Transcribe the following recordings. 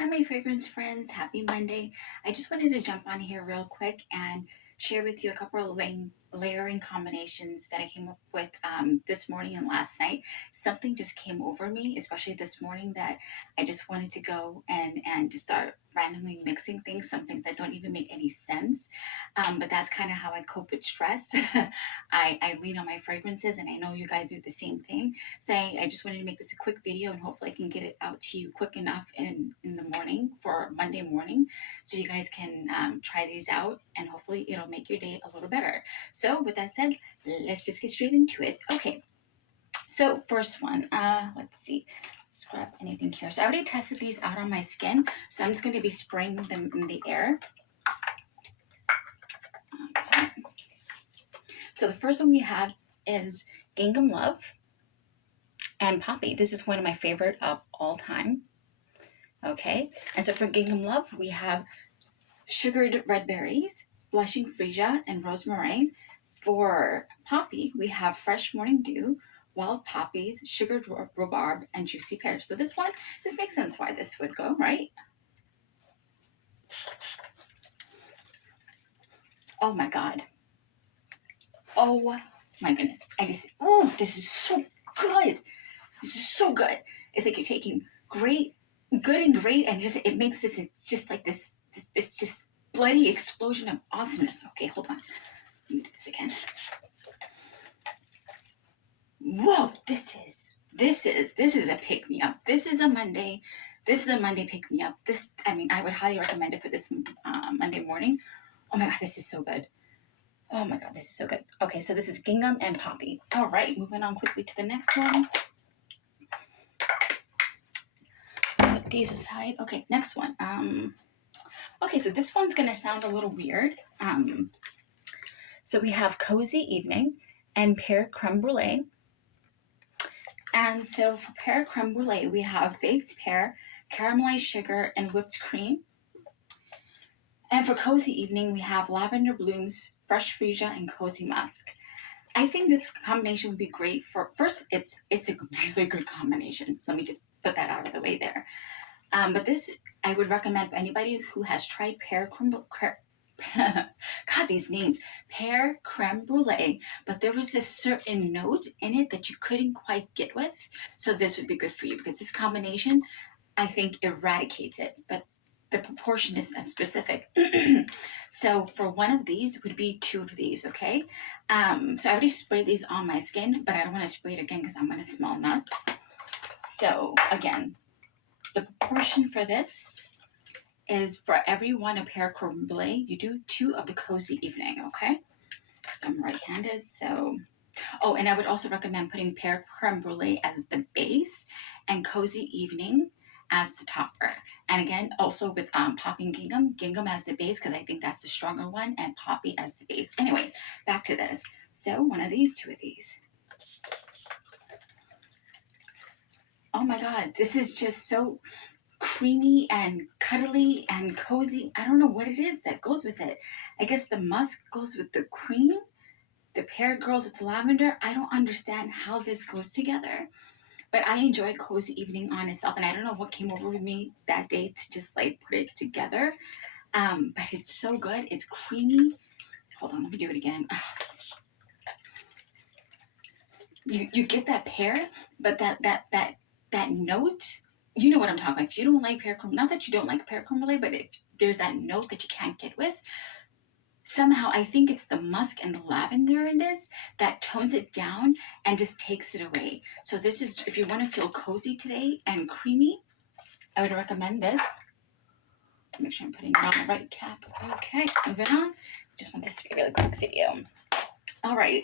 Hi, my fragrance friends. Happy Monday. I just wanted to jump on here real quick and share with you a couple of layering combinations that I came up with this morning and last night. Something just came over me, especially this morning, that I just wanted to go and just start randomly mixing things, some things that don't even make any sense. But that's kind of how I cope with stress. I lean on my fragrances, and I know you guys do the same thing. Saying I just wanted to make this a quick video, and hopefully I can get it out to you quick enough in the morning for Monday morning, so you guys can try these out, and hopefully it'll make your day a little better. So with that said, let's just get straight into it. Okay, so first one, let's see, scrub anything here. So I already tested these out on my skin, so I'm just going to be spraying them in the air. Okay. So the first one we have is Gingham Love and Poppy. This is one of my favorite of all time. Okay, and so for Gingham Love, we have Sugared Red Berries, Blushing Freesia, and Rosemary. For Poppy, we have Fresh Morning Dew, Wild Poppies, Sugared Rhubarb, and Juicy Pears. So this makes sense why this would go, right? Oh my God. Oh my goodness. This is so good. This is so good. It's like you're taking good and great, and it makes this, it's just like this just bloody explosion of awesomeness. Okay, hold on. Let me do this again. Whoa, this is a pick me up. This is a Monday pick me up. I would highly recommend it for this Monday morning. Oh my God, this is so good. Oh my God, this is so good. Okay, so this is Gingham and Poppy. All right, moving on quickly to the next one. Put these aside. Okay, next one. Okay, so this one's gonna sound a little weird. So we have Cozy Evening and Pear Creme Brulee. And so for Pear Creme Brulee, we have baked pear, caramelized sugar, and whipped cream. And for Cozy Evening, we have lavender blooms, fresh freesia, and cozy musk. I think this combination would be great for, first, it's a really good combination. Let me just put that out of the way there. But this, I would recommend for anybody who has tried pear creme God, these names, pear creme brulee, but there was this certain note in it that you couldn't quite get with. So this would be good for you because this combination, I think, eradicates it, but the proportion is specific. So for one of these would be two of these, okay? So I already sprayed these on my skin, but I don't want to spray it again because I'm going to smell nuts. So again, the proportion for this is for every one of pear creme brulee, you do two of the Cozy Evening, okay? So I'm right-handed, so... Oh, and I would also recommend putting pear creme brulee as the base and Cozy Evening as the topper. And again, also with Poppy and Gingham as the base, because I think that's the stronger one, and Poppy as the base. Anyway, back to this. So one of these, two of these. Oh my God, this is just so creamy and cuddly and cozy. I don't know what it is that goes with it. I guess the musk goes with the cream. The pear goes with the lavender. I don't understand how this goes together, but I enjoy Cozy Evening on itself, and I don't know what came over with me that day to just like put it together. But it's so good. It's creamy. Hold on, let me do it again. You get that pear, but that note. You know what I'm talking about. If you don't like pear creme, not that you don't like pear creme brulee, but if there's that note that you can't get with, somehow I think it's the musk and the lavender in this that tones it down and just takes it away. So this is, if you want to feel cozy today and creamy, I would recommend this. Make sure I'm putting it on the right cap. Okay, moving on. Just want this to be a really quick video. All right.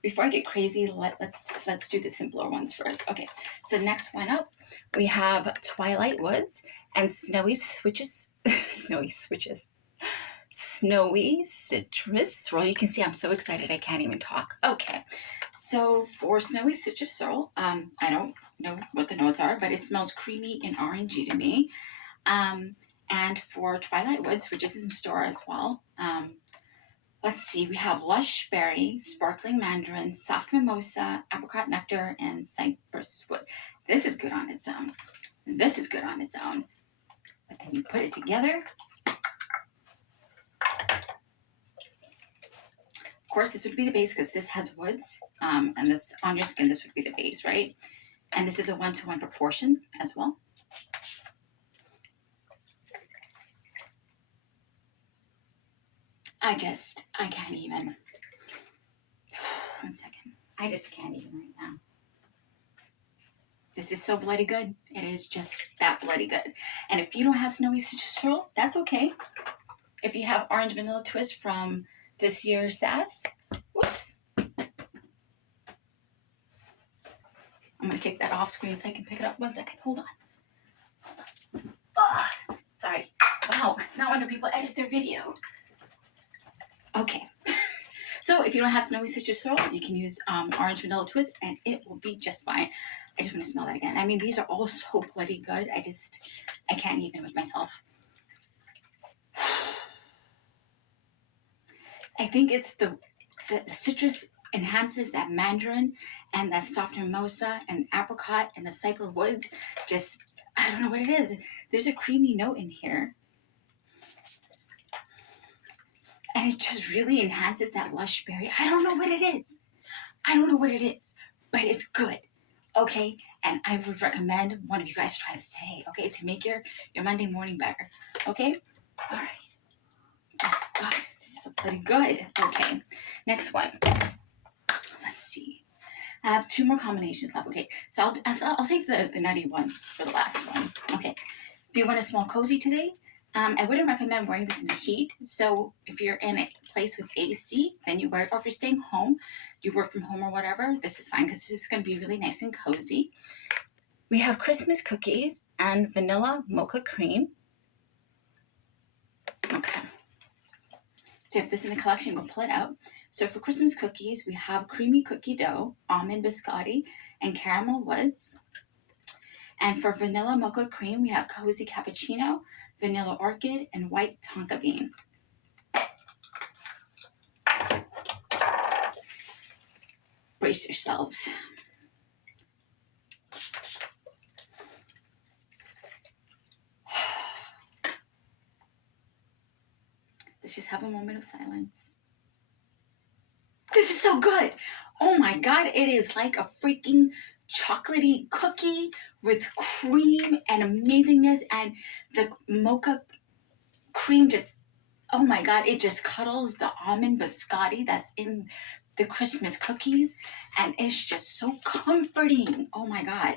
Before I get crazy, let's do the simpler ones first. Okay, so next one up, we have Twilight Woods and Snowy Switches. Snowy Citrus Swirl. You can see I'm so excited I can't even talk. Okay, so for Snowy Citrus Swirl, I don't know what the notes are, but it smells creamy and orangey to me. And for Twilight Woods, which is in store as well, let's see, we have Lush Berry, Sparkling Mandarin, Soft Mimosa, Apricot Nectar, and Cypress Wood. This is good on its own. and you put it together. Of course, this would be the base because this has woods, and this on your skin, this would be the base, right? And this is a 1-to-1 proportion as well. I can't even. One second. I just can't even right now. This is so bloody good. It is just that bloody good. And if you don't have Snowy Citrus Swirl, that's okay. If you have Orange Vanilla Twist from this year's SAS, whoops. I'm going to kick that off screen so I can pick it up. 1 second. Hold on. Oh, sorry. Wow. Not when do people edit their video. Okay. So if you don't have Snowy Citrus Swirl, you can use Orange Vanilla Twist and it will be just fine. I just want to smell that again. I mean, these are all so bloody good. I can't even with myself. I think it's the citrus enhances that mandarin and that soft mimosa and apricot and the cyper woods. Just, I don't know what it is. There's a creamy note in here. And it just really enhances that lush berry. I don't know what it is. But it's good. Okay? And I would recommend one of you guys try this today, okay? To make your Monday morning better. Okay? All right. Oh, God. This is so bloody good. Okay. Next one. Let's see. I have 2 more combinations left. Okay. So I'll save the nutty one for the last one. Okay. If you want a small cozy today, I wouldn't recommend wearing this in the heat. So if you're in a place with AC, then you wear it. Or if you're staying home, you work from home or whatever, this is fine because this is going to be really nice and cozy. We have Christmas cookies and vanilla mocha cream. Okay. So if this is in a collection, go pull it out. So for Christmas cookies, we have creamy cookie dough, almond biscotti, and caramel woods. And for vanilla mocha cream, we have cozy cappuccino, vanilla orchid, and white tonka bean. Brace yourselves. Let's just have a moment of silence. This is so good. Oh my God, it is like a freaking chocolatey cookie with cream and amazingness, and the mocha cream just, oh my God, it just cuddles the almond biscotti that's in the Christmas cookies, and it's just so comforting. Oh my God.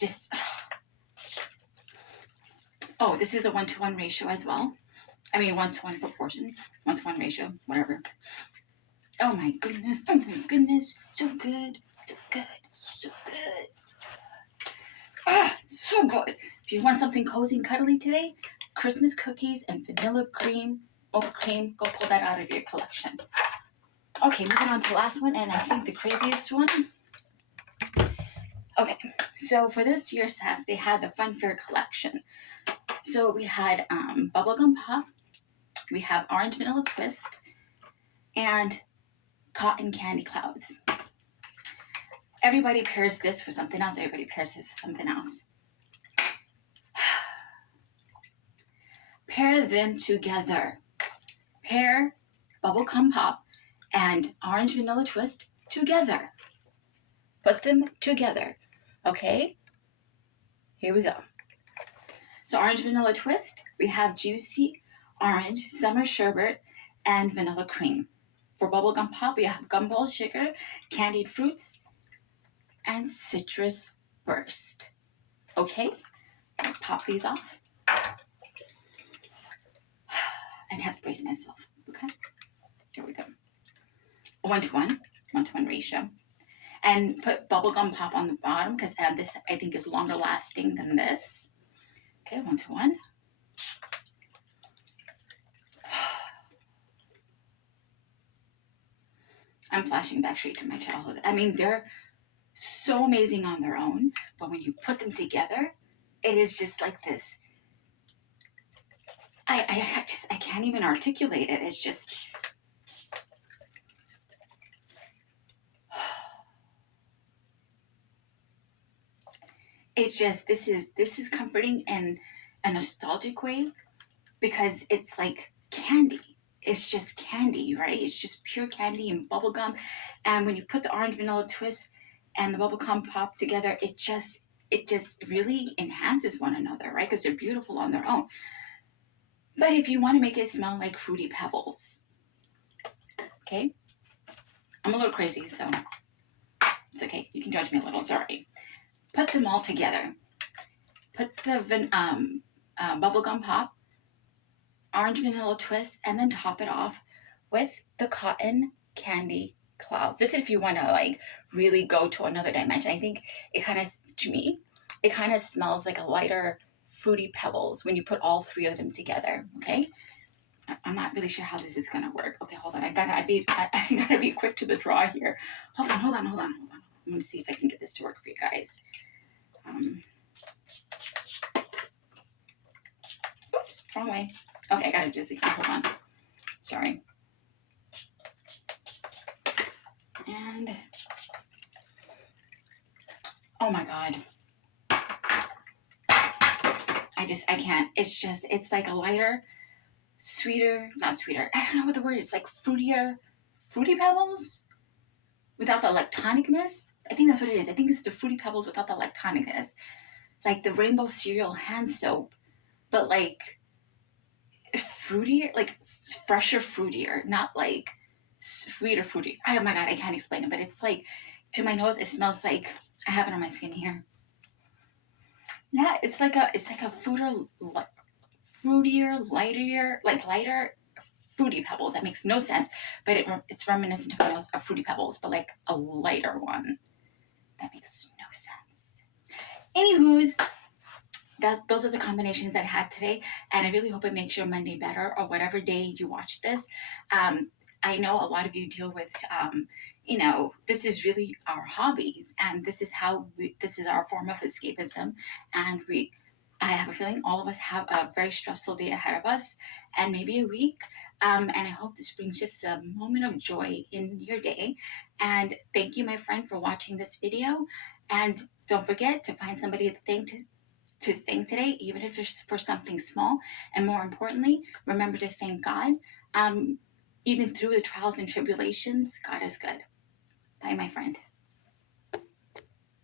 Just, oh, this is a 1-to-1 ratio as well. I mean, 1-to-1 proportion, 1-to-1 ratio, whatever. Oh my goodness, so good, so good, so good. Ah, so good. If you want something cozy and cuddly today, Christmas cookies and vanilla cream, oat cream, go pull that out of your collection. Okay, moving on to the last one, and I think the craziest one. Okay, so for this year's SAS, they had the Funfair collection. So we had bubblegum pop, we have orange vanilla twist, and cotton candy clouds. Everybody pairs this with something else. Everybody pairs this with something else. Pair them together. Pair bubblegum pop and orange vanilla twist together. Put them together. Okay? Here we go. So orange vanilla twist, we have juicy orange, summer sherbet, and vanilla cream. For bubblegum pop, we have gumball sugar, candied fruits, and citrus burst. Okay? I'll pop these off. I'd have to brace myself. Okay? Here we go. 1-to-1 ratio. And put bubblegum pop on the bottom because this, I think, is longer lasting than this. Okay, 1-to-1. I'm flashing back straight to my childhood. I mean, they're so amazing on their own, but when you put them together, it is just like this. I can't even articulate it. It's just, this is comforting, and a nostalgic way because it's like candy. It's just candy, right? It's just pure candy and bubble gum. And when you put the orange vanilla twist and the bubblegum pop together, it just really enhances one another, right? Because they're beautiful on their own. But if you want to make it smell like Fruity Pebbles, okay? I'm a little crazy, so it's okay. You can judge me a little. Sorry. Put them all together. Put the bubblegum pop, orange vanilla twist, and then top it off with the cotton candy clouds. This is if you want to like really go to another dimension. I think it kind of, to me, it kind of smells like a lighter Fruity Pebbles when you put all three of them together. Okay. I'm not really sure how this is gonna work. Okay, hold on. I gotta be quick to the draw here. Hold on. I'm gonna see if I can get this to work for you guys. Oops, wrong way. Okay, I gotta just hold on. Sorry. And oh my god. I can't. It's like a lighter, sweeter, not sweeter. I don't know what the word is. Like fruitier, Fruity Pebbles without the lactonicness. I think that's what it is. I think it's the Fruity Pebbles without the lactonicness. Like the rainbow cereal hand soap, but like fruitier, like fresher, fruitier, not like sweeter, fruity. Oh my god, I can't explain it, but it's like to my nose, it smells like I have it on my skin here. Yeah, it's like a fruitier, lighter Fruity Pebbles. That makes no sense, but it's reminiscent to my nose of Fruity Pebbles, but like a lighter one. That makes no sense. Anywho's, those are the combinations that I had today, and I really hope it makes your Monday better or whatever day you watch this. I know a lot of you deal with, this is really our hobbies, and this is our form of escapism, and I have a feeling all of us have a very stressful day ahead of us, and maybe a week. And I hope this brings just a moment of joy in your day. And thank you, my friend, for watching this video. And don't forget to find somebody to thank today, even if it's for something small. And more importantly, remember to thank God. Even through the trials and tribulations, God is good. Bye, my friend.